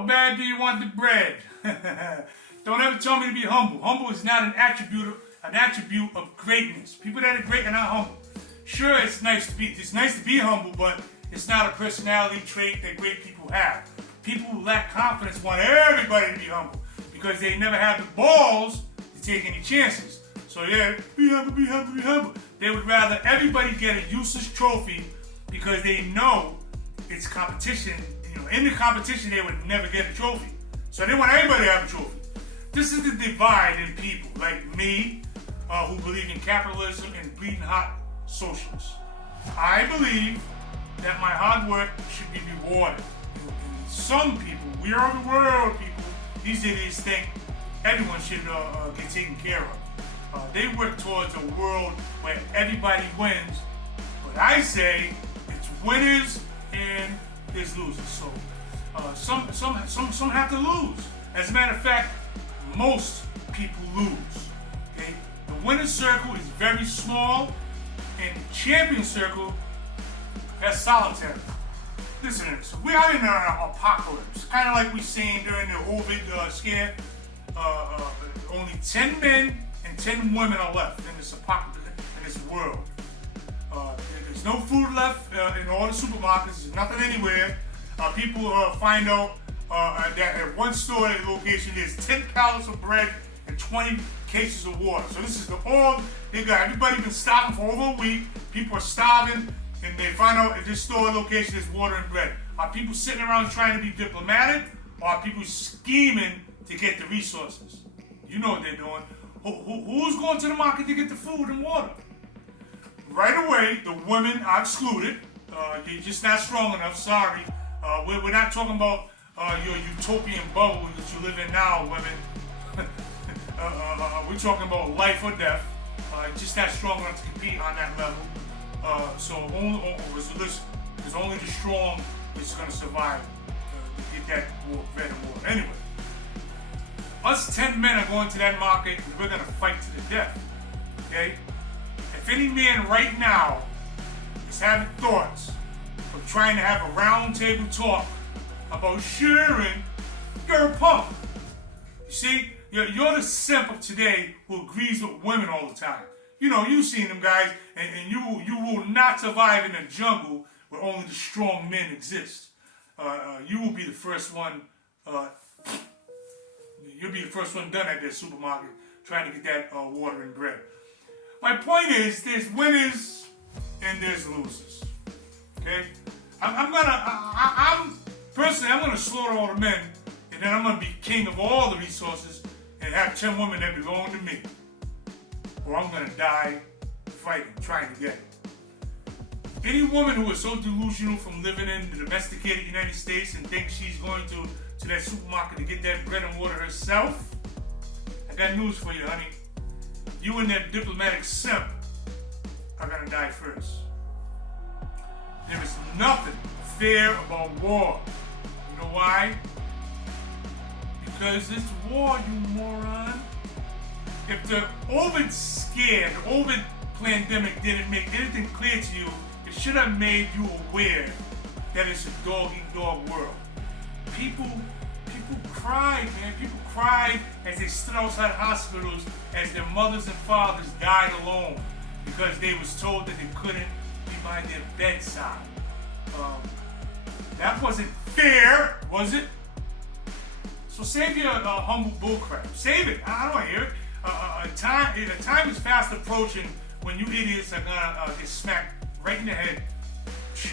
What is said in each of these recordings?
How bad do you want the bread? Don't ever tell me to be humble. Humble is not an attribute of greatness. People that are great are not humble. Sure, it's nice to be humble, but it's not a personality trait that great people have. People who lack confidence want everybody to be humble because they never have the balls to take any chances. So yeah, be humble, be humble, be humble. They would rather everybody get a useless trophy because they know it's competition. In the competition, they would never get a trophy. So they want everybody to have a trophy. This is the divide in people like me, who believe in capitalism and bleeding hot socialists. I believe that my hard work should be rewarded. And some people, we are the world people, these idiots think everyone should get taken care of. They work towards a world where everybody wins, but I say it's winners and there's losers. So some have to lose. As a matter of fact, most people lose. Okay? The winner's circle is very small, and the champion circle has solitary. Listen to this. We are in an apocalypse, kind of like we seen during the COVID scare. Only 10 men and 10 women are left in this apocalypse, in this world. There's no food left in all the supermarkets. There's nothing anywhere. People find out that at one store location there's 10 pallets of bread and 20 cases of water. So this is all they got. Everybody been stopping for over a week. People are starving, and they find out at this store location there's water and bread. Are people sitting around trying to be diplomatic, or are people scheming to get the resources? You know what they're doing. Who's going to the market to get the food and water? Right away, the women are excluded. You're just not strong enough. Sorry. We're not talking about your utopian bubble that you live in now, women. We're talking about life or death. Just not strong enough to compete on that level. So only the strong is going to survive to get that bread and water. Anyway, us 10 men are going to that market and we're going to fight to the death. Okay? If any man right now is having thoughts of trying to have a round table talk about sharing, you're a punk. You see, you're the simp of today who agrees with women all the time. You've seen them guys, and you will not survive in a jungle where only the strong men exist. You will be the first one. You'll be the first one done at that supermarket trying to get that water and bread. My point is, there's winners and there's losers. Okay, I'm gonna slaughter all the men, and then I'm gonna be king of all the resources and have 10 women that belong to me, or I'm gonna die fighting, trying to get it. Any woman who is so delusional from living in the domesticated United States and thinks she's going to that supermarket to get that bread and water herself, I got news for you, honey. You and that diplomatic simp are gonna die first. There is nothing fair about war. You know why? Because it's war, you moron. If the COVID scare, the COVID pandemic didn't make anything clear to you, it should have made you aware that it's a dog-eat-dog world. People cried, man. People cried as they stood outside hospitals as their mothers and fathers died alone because they was told that they couldn't be by their bedside. That wasn't fair, was it? So save your humble bullcrap. Save it. I don't want to hear it. A time is fast approaching when you idiots are gonna get smacked right in the head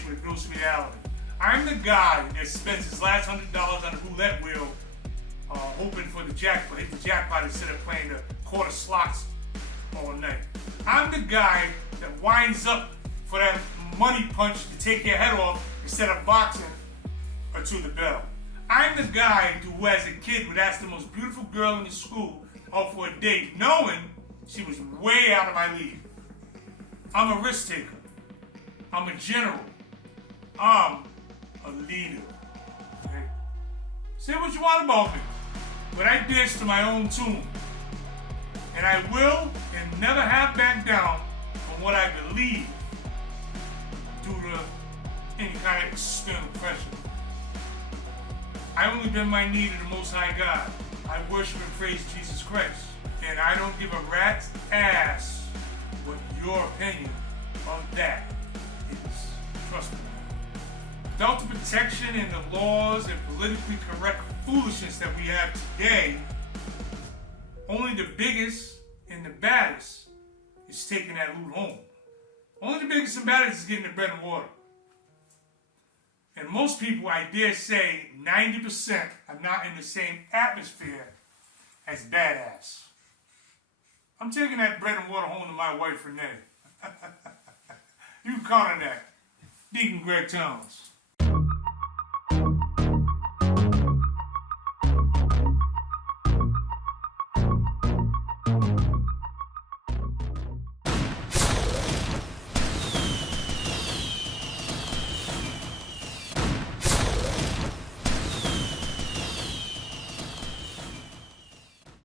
with gross reality. I'm the guy that spends his last $100 on a roulette wheel, hoping for the jackpot, hit the jackpot instead of playing the quarter slots all night. I'm the guy that winds up for that money punch to take your head off instead of boxing or to the bell. I'm the guy who, as a kid, would ask the most beautiful girl in the school out for a date, knowing she was way out of my league. I'm a risk taker. I'm a general. I'm a leader. Okay? Say what you want about me, but I dance to my own tune. And I will and never have backed down from what I believe due to any kind of external pressure. I only bend my knee to the Most High God. I worship and praise Jesus Christ. And I don't give a rat's ass what your opinion of that is. Trust me. Without the protection and the laws and politically correct foolishness that we have today, only the biggest and the baddest is taking that loot home. Only the biggest and baddest is getting the bread and water. And most people, I dare say, 90% are not in the same atmosphere as badass. I'm taking that bread and water home to my wife, Renee. You can count on that. Deacon Greg Jones.